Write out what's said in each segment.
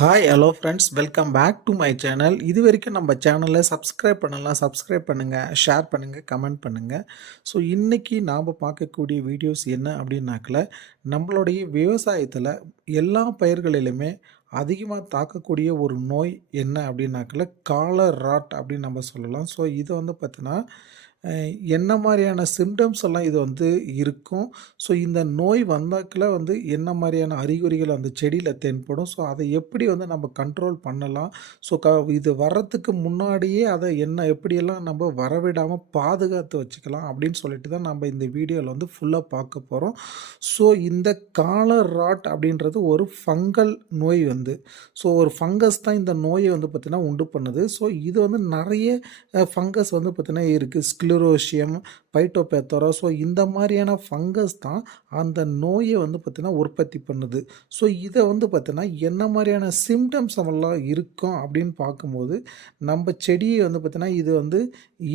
Hi hello friends, welcome back to my channel. இது வரைக்கும் நம்ம சேனலை சப்ஸ்கிரைப் பண்ணலாம், சப்ஸ்கிரைப் பண்ணுங்கள், ஷேர் பண்ணுங்கள், கமெண்ட் பண்ணுங்கள். ஸோ இன்றைக்கி நாம் பார்க்கக்கூடிய வீடியோஸ் என்ன அப்படின்னாக்கல, நம்மளுடைய விவசாயத்தில் எல்லா பயிர்களிலுமே அதிகமாக தாக்கக்கூடிய ஒரு நோய் என்ன அப்படின்னாக்கல காலர் ராட் அப்படின்னு நம்ம சொல்லலாம். ஸோ இது வந்து பார்த்திங்கன்னா என்ன மாதிரியான சிம்டம்ஸ் எல்லாம் இது வந்து இருக்கும். ஸோ இந்த நோய் வந்தாக்கில் வந்து என்ன மாதிரியான அறிகுறிகள் அந்த செடியில் தென்படும். ஸோ அதை எப்படி வந்து நம்ம கண்ட்ரோல் பண்ணலாம். ஸோ இது வர்றதுக்கு முன்னாடியே அதை எப்படியெல்லாம் நம்ம வரவிடாமல் பாதுகாத்து வச்சுக்கலாம் அப்படின்னு சொல்லிட்டு தான் நம்ம இந்த வீடியோவில் வந்து ஃபுல்லாக பார்க்க போகிறோம். ஸோ இந்த காலர் ராட் அப்படின்றது ஒரு ஃபங்கல் நோய் வந்து. ஸோ ஒரு ஃபங்கஸ் தான் இந்த நோயை வந்து பார்த்திங்கன்னா உண்டு பண்ணுது. ஸோ இது வந்து நிறைய ஃபங்கஸ் வந்து பார்த்திங்கன்னா இருக்குது. ஸ்க்ளரோஷியம், பைட்டோபேத்தோரா. ஸோ இந்த மாதிரியான ஃபங்கஸ் தான் அந்த நோயை வந்து பார்த்திங்கன்னா உற்பத்தி பண்ணுது. ஸோ இதை வந்து பார்த்திங்கன்னா என்ன மாதிரியான சிம்டம்ஸ் எல்லாம் இருக்கும் அப்படின்னு பார்க்கும்போது, நம்ம செடியை வந்து பார்த்திங்கன்னா இது வந்து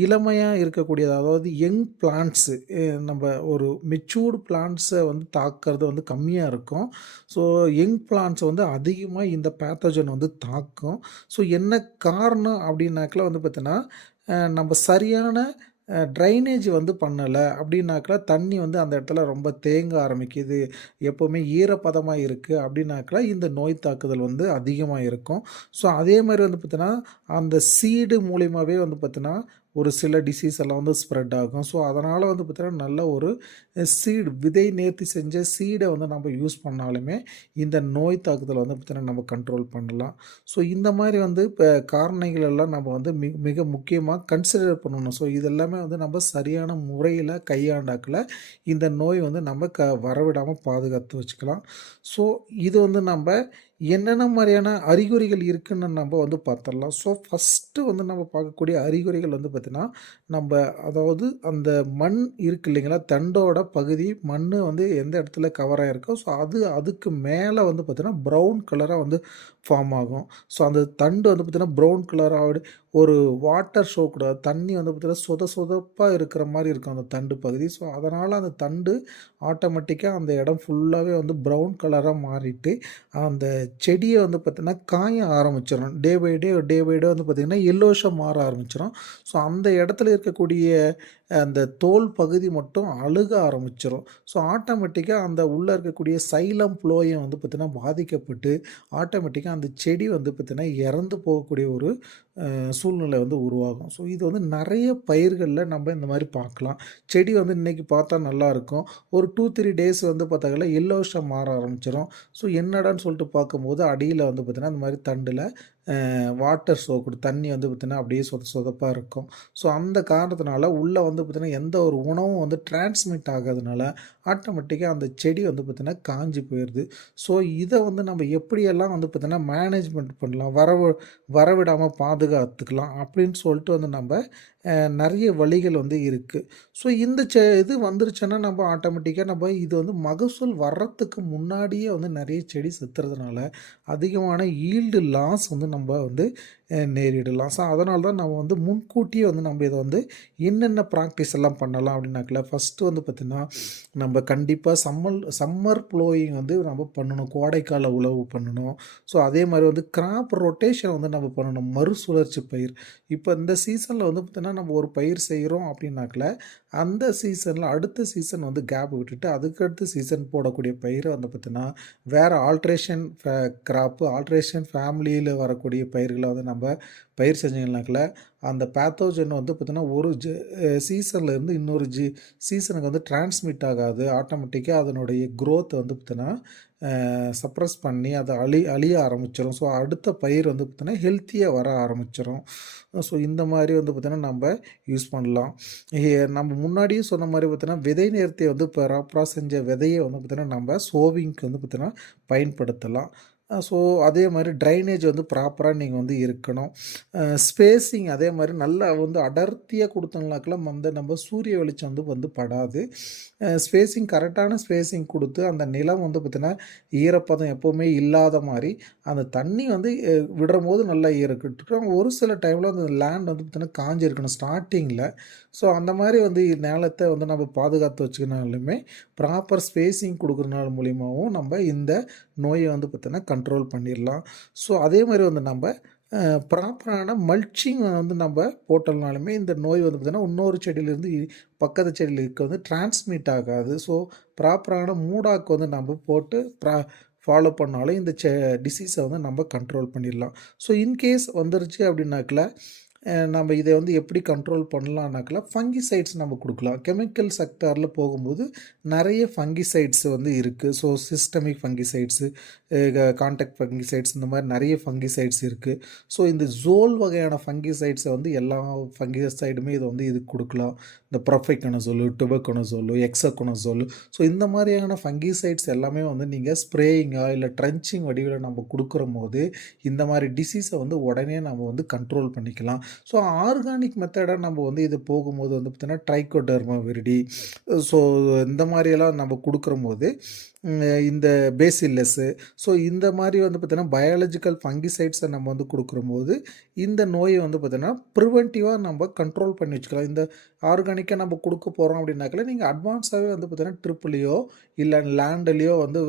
இளமையாக இருக்கக்கூடியது, அதாவது யங் பிளான்ட்ஸு, நம்ம ஒரு மெச்சூர்டு பிளான்ட்ஸை வந்து தாக்குறது வந்து கம்மியாக இருக்கும். ஸோ யங் பிளான்ட்ஸை வந்து அதிகமாக இந்த பேத்தோஜன் வந்து தாக்கும். ஸோ என்ன காரணம் அப்படின்னாக்கில் வந்து பார்த்திங்கன்னா நம்ம சரியான ட்ரைனேஜ் வந்து பண்ணலை அப்படின்னாக்கா தண்ணி வந்து அந்த இடத்துல ரொம்ப தேங்க ஆரம்பிக்குது, எப்போவுமே ஈரப்பதமாக இருக்குது அப்படின்னாக்கா இந்த நோய் தாக்குதல் வந்து அதிகமாக இருக்கும். ஸோ அதே மாதிரி வந்து பார்த்திங்கன்னா அந்த சீடு மூலியமாகவே வந்து பார்த்திங்கன்னா ஒரு சில டிசீஸ் எல்லாம் வந்து ஸ்ப்ரெட் ஆகும். ஸோ அதனால் வந்து பார்த்திங்கன்னா நல்ல ஒரு சீடு, விதை நேர்த்தி செஞ்ச சீடை வந்து நம்ம யூஸ் பண்ணாலுமே இந்த நோய் தாக்குதலை வந்து பார்த்திங்கன்னா நம்ம கண்ட்ரோல் பண்ணலாம். ஸோ இந்த மாதிரி வந்து இப்போ காரணிகள் எல்லாம் நம்ம வந்து மிக முக்கியமாக கன்சிடர் பண்ணணும். ஸோ இதெல்லாமே வந்து நம்ம சரியான முறையில் கையாண்டாக்கில் இந்த நோய் வந்து நம்ம வரவிடாமல் பாதுகாத்து வச்சுக்கலாம். ஸோ இது வந்து நம்ம என்னென்ன மாதிரியான அறிகுறிகள் இருக்குன்னு நம்ம வந்து பார்த்துடலாம். ஸோ ஃபஸ்ட்டு வந்து நம்ம பார்க்கக்கூடிய அறிகுறிகள் வந்து பார்த்திங்கன்னா, நம்ம அதாவது அந்த மண் இருக்கு இல்லைங்களா, தண்டோட பகுதி மண் வந்து எந்த இடத்துல கவர் ஆகிருக்கோ ஸோ அதுக்கு மேலே வந்து பார்த்திங்கன்னா ப்ரௌன் கலராக வந்து ஃபார்ம் ஆகும். ஸோ அந்த தண்டு வந்து பார்த்திங்கன்னா ப்ரௌன் கலராக ஒரு வாட்டர் ஷோ கூடாது, தண்ணி வந்து பார்த்திங்கன்னா சொதப்பாக இருக்கிற மாதிரி இருக்கும் அந்த தண்டு பகுதி. ஸோ அதனால் அந்த தண்டு ஆட்டோமேட்டிக்காக அந்த இடம் ஃபுல்லாகவே வந்து ப்ரௌன் கலராக மாறிட்டு அந்த செடியை வந்து பார்த்திங்கன்னா காய ஆரம்பிச்சிடும். டே பை டே வந்து பார்த்திங்கன்னா எல்லோஷாக மாற ஆரம்பிச்சிடும். ஸோ அந்த இடத்துல இருக்கக்கூடிய அந்த தோல் பகுதி மட்டும் அழுக ஆரம்பிச்சிடும். ஸோ ஆட்டோமேட்டிக்காக அந்த உள்ளே இருக்கக்கூடிய சைலம் ஃப்ளோயம் வந்து பார்த்திங்கன்னா பாதிக்கப்பட்டு ஆட்டோமேட்டிக்காக அந்த செடி வந்து பார்த்திங்கன்னா இறந்து போகக்கூடிய ஒரு சூழ்நிலை வந்து உருவாகும். ஸோ இது வந்து நிறைய பயிர்களில் நம்ம இந்த மாதிரி பார்க்கலாம். செடி வந்து இன்றைக்கி பார்த்தா நல்லாயிருக்கும், ஒரு 2-3 டேஸ் வந்து பார்த்தாக்கல எல்லோஷாக மாற ஆரம்பிச்சிடும். ஸோ என்னடான்னு சொல்லிட்டு பார்க்கும்போது அடியில் வந்து பார்த்திங்கன்னா இந்த மாதிரி தண்டில் வாட்டர் சோக்குடு தண்ணி வந்து பார்த்திங்கன்னா அப்படியே சொதப்பாக இருக்கும். ஸோ அந்த காரணத்தினால உள்ளே வந்து பார்த்திங்கன்னா எந்த ஒரு உணவும் வந்து டிரான்ஸ்மிட் ஆகாதனால ஆட்டோமேட்டிக்காக அந்த செடி வந்து பார்த்திங்கன்னா காஞ்சி போயிடுது. ஸோ இதை வந்து நம்ம எப்படியெல்லாம் வந்து பார்த்திங்கன்னா மேனேஜ்மெண்ட் பண்ணலாம், வரவிடாமல் பாதுகாத்துக்கலாம் அப்படின்னு சொல்லிட்டு வந்து நம்ம நிறைய வழிகள் வந்து இருக்குது. ஸோ இந்த இது வந்துருச்சுன்னா நம்ம ஆட்டோமேட்டிக்காக நம்ம இது வந்து மகசூல் வர்றதுக்கு முன்னாடியே வந்து நிறைய செடி செத்துறதுனால அதிகமான ஈல்டு லாஸ் வந்து நம்ம வந்து நேரிடலாம். ஸோ அதனால தான் நம்ம வந்து முன்கூட்டியே வந்து நம்ம இதை வந்து என்னென்ன ப்ராக்டிஸ் எல்லாம் பண்ணலாம் அப்படின்னாக்கல, ஃபஸ்ட்டு வந்து பார்த்திங்கன்னா நம்ம கண்டிப்பாக சம்மர் ப்ளோயிங் வந்து நம்ம பண்ணணும், கோடைக்கால உழவு பண்ணணும். ஸோ அதே மாதிரி வந்து கிராப் ரொட்டேஷன் வந்து நம்ம பண்ணணும், மறுசுழற்சி பயிர். இப்போ இந்த சீசனில் வந்து பார்த்திங்கன்னா நம்ம ஒரு பயிர் செய்கிறோம் அப்படின்னாக்கல அந்த சீசனில் அடுத்த சீசன் வந்து கேப் விட்டுட்டு அதுக்கடுத்து சீசன் போடக்கூடிய பயிரை வந்து பார்த்திங்கன்னா வேறு ஆல்ட்ரேஷன் ஆல்ட்ரேஷன் ஃபேமிலியில் வரக்கூடிய பயிர்களை வந்து நம்ம பயிர் செஞ்சீங்கன்னாக்கல அந்த பேத்தோஜன் வந்து பார்த்திங்கன்னா ஒரு சீசன்லேருந்து இன்னொரு சீசனுக்கு வந்து டிரான்ஸ்மிட் ஆகாது. ஆட்டோமேட்டிக்காக அதனுடைய க்ரோத்தை வந்து பார்த்திங்கன்னா சப்ரஸ் பண்ணி அதை அழிய ஆரம்பிச்சிடும். ஸோ அடுத்த பயிர் வந்து பார்த்திங்கன்னா ஹெல்த்தியாக வர ஆரம்பிச்சிடும். ஸோ இந்த மாதிரி வந்து பார்த்திங்கன்னா நம்ம யூஸ் பண்ணலாம். நம்ம முன்னாடியே சொன்ன மாதிரி பார்த்திங்கன்னா விதை நேர்த்தியை வந்து ப்ராப்பராக செஞ்ச விதையை வந்து பார்த்திங்கன்னா நம்ம சோவிங்க்கு வந்து பார்த்திங்கன்னா பயன்படுத்தலாம். ஸோ அதே மாதிரி ட்ரைனேஜ் வந்து ப்ராப்பராக நீங்கள் வந்து இருக்கணும். ஸ்பேஸிங் அதே மாதிரி நல்லா வந்து அடர்த்தியாக கொடுத்தோம்னாக்கெல்லாம் வந்து நம்ம சூரிய வெளிச்சம் வந்து படாது. ஸ்பேஸிங் கரெக்டான ஸ்பேஸிங் கொடுத்து அந்த நிலம் வந்து பார்த்திங்கன்னா ஈரப்பதம் எப்போவுமே இல்லாத மாதிரி அந்த தண்ணி வந்து விடும்போது நல்லா ஈரக்கிட்டு ஒரு சில டைமில் அந்த லேண்ட் வந்து பார்த்திங்கன்னா காஞ்சிருக்கணும் ஸ்டார்டிங்கில். ஸோ அந்த மாதிரி வந்து நிலத்தை வந்து நம்ம பாதுகாத்து வச்சுக்கினாலுமே ப்ராப்பர் ஸ்பேஸிங் கொடுக்குறனால மூலியமாகவும் நம்ம இந்த நோயை வந்து பார்த்தீங்கன்னா கண்ட்ரோல் பண்ணிடலாம். ஸோ அதே மாதிரி வந்து நம்ம ப்ராப்பரான மல்ச்சிங் வந்து நம்ம போட்டோம்னாலுமே இந்த நோய் வந்து பார்த்தீங்கன்னா இன்னொரு செடியிலேருந்து பக்கத்து செடிகளுக்கு வந்து டிரான்ஸ்மிட் ஆகாது. ஸோ ப்ராப்பரான மூடாக்கு வந்து நம்ம போட்டு ஃபாலோ பண்ணாலும் இந்த டிசீஸை வந்து நம்ம கண்ட்ரோல் பண்ணிடலாம். ஸோ இன்கேஸ் வந்துருச்சு அப்படின்னாக்கல நம்ம இதை வந்து எப்படி கண்ட்ரோல் பண்ணலான்னாக்கல ஃபங்கிசைட்ஸ் நம்ம கொடுக்கலாம். கெமிக்கல் செக்டாரில் போகும்போது நிறைய ஃபங்கிசைட்ஸ் வந்து இருக்குது. ஸோ சிஸ்டமிக் ஃபங்கிசைட்ஸு, கான்டாக்ட் ஃபங்கிசைட்ஸ், இந்த மாதிரி நிறைய ஃபங்கிசைட்ஸ் இருக்குது. ஸோ இந்த ஜோல் வகையான ஃபங்கிசைட்ஸை வந்து எல்லா ஃபங்கிசைடுமே இதை வந்து இதுக்கு கொடுக்கலாம். இந்த ப்ரொஃபைகனசோலு, டுபர்கனசோலு, எக்ஸகனசோலு, ஸோ இந்த மாதிரியான ஃபங்கிசைட்ஸ் எல்லாமே வந்து நீங்கள் ஸ்ப்ரேயிங்கா இல்லை ட்ரென்ச்சிங் வடிவில் நம்ம கொடுக்குற போது இந்த மாதிரி டிசீஸை வந்து உடனே நம்ம வந்து கண்ட்ரோல் பண்ணிக்கலாம். ஸோ ஆர்கானிக் மெத்தடாக நம்ம வந்து இது போகும்போது வந்து பார்த்திங்கன்னா ட்ரைகோடர்மா விரிடி, ஸோ இந்த மாதிரியெல்லாம் நம்ம கொடுக்குறம்போது இந்த பேசில்லஸ்ஸு, ஸோ இந்த மாதிரி வந்து பார்த்திங்கன்னா பயாலஜிக்கல் ஃபங்கிசைட்ஸை நம்ம வந்து கொடுக்குறம்போது இந்த நோயை வந்து பார்த்திங்கன்னா ப்ரிவென்டிவாக நம்ம கண்ட்ரோல் பண்ணி வச்சுக்கலாம். இந்த ஆர்கானிக்காக நம்ம கொடுக்க போகிறோம் அப்படின்னாக்கல நீங்கள் அட்வான்ஸாகவே வந்து பார்த்திங்கன்னா ட்ரிப்புலேயோ இல்லை லேண்ட்லேயோ வந்து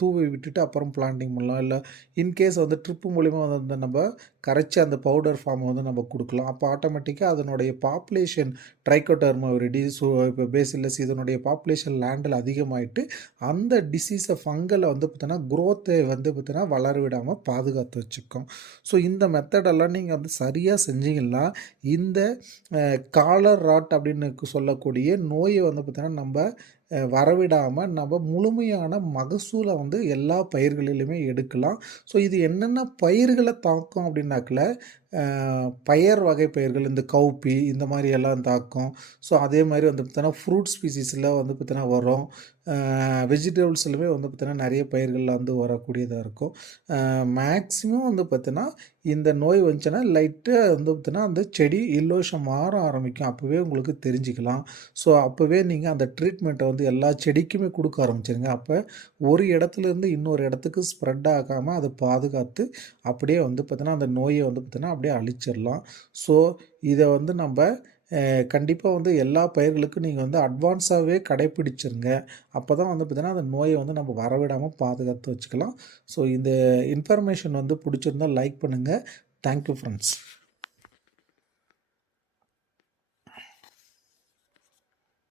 தூவி விட்டுட்டு அப்புறம் பிளான்டிங் பண்ணலாம். இல்லை இன்கேஸ் வந்து ட்ரிப்பு மூலிமா வந்து நம்ம கரைச்சி அந்த பவுடர் ஃபார்மை வந்து நம்ம கொடுக்கலாம். அப்போ ஆட்டோமேட்டிக்காக அதனுடைய பாப்புலேஷன் ட்ரைகோடர்மா விரிடி, ஸோ இப்போ பேசில்லஸ் இதனுடைய பாப்புலேஷன் லேண்டில் அதிகமாகிட்டு அந்த டிசீஸை ஃபங்கலை வந்து பார்த்தீங்கன்னா குரோத்தை வந்து பார்த்தீங்கன்னா வளர விடாமல் பாதுகாத்து வச்சுக்கோம். ஸோ இந்த மெத்தடெல்லாம் நீங்கள் வந்து சரியாக செஞ்சீங்கன்னா இந்த காலர் ராட் அப்படின்னு சொல்லக்கூடிய நோயை வந்து பார்த்தீங்கன்னா நம்ம வரவிடாமல் நம்ம முழுமையான மகசூலை வந்து எல்லா பயிர்களிலுமே எடுக்கலாம். ஸோ இது என்னென்ன பயிர்களை தாக்கும் அப்படின்னாக்கல பயர் வகை பயிர்கள், இந்த கவுப்பி இந்த மாதிரி எல்லாம் தாக்கும். ஸோ அதே மாதிரி வந்து பார்த்தீங்கன்னா ஃப்ரூட் ஸ்பீசிஸில் வந்து பார்த்தீங்கன்னா வரும். வெஜிடபிள்ஸ்லுமே வந்து பார்த்தீங்கன்னா நிறைய பயிர்களில் வந்து வரக்கூடியதாக இருக்கும். மேக்ஸிமம் வந்து பார்த்தீங்கன்னா இந்த நோய் வந்துச்சுன்னா லைட்டாக வந்து பார்த்தீங்கன்னா அந்த செடி எல்லோஷம் மாற ஆரம்பிக்கும். அப்போவே உங்களுக்கு தெரிஞ்சுக்கலாம். ஸோ அப்போவே நீங்கள் அந்த ட்ரீட்மெண்ட்டை வந்து எல்லா செடிக்குமே கொடுக்க ஆரம்பிச்சிருங்க. அப்போ ஒரு இடத்துலேருந்து இன்னொரு இடத்துக்கு ஸ்ப்ரெட் ஆகாமல் அதை பாதுகாத்து அப்படியே வந்து பார்த்தீங்கன்னா அந்த நோயை வந்து பார்த்தீங்கன்னா அப்படியே அழிச்சிடலாம். ஸோ இதை வந்து நம்ம கண்டிப்பாக வந்து எல்லா பயிர்களுக்கும் நீங்கள் வந்து அட்வான்ஸாகவே கடைப்பிடிச்சிருங்க. அப்போ தான் வந்து பார்த்தீங்கன்னா அந்த நோயை வந்து நம்ம வரவிடாமல் பாதுகாத்து வச்சுக்கலாம். ஸோ இந்த இன்ஃபர்மேஷன் வந்து பிடிச்சிருந்தால் லைக் பண்ணுங்கள். Thank you friends.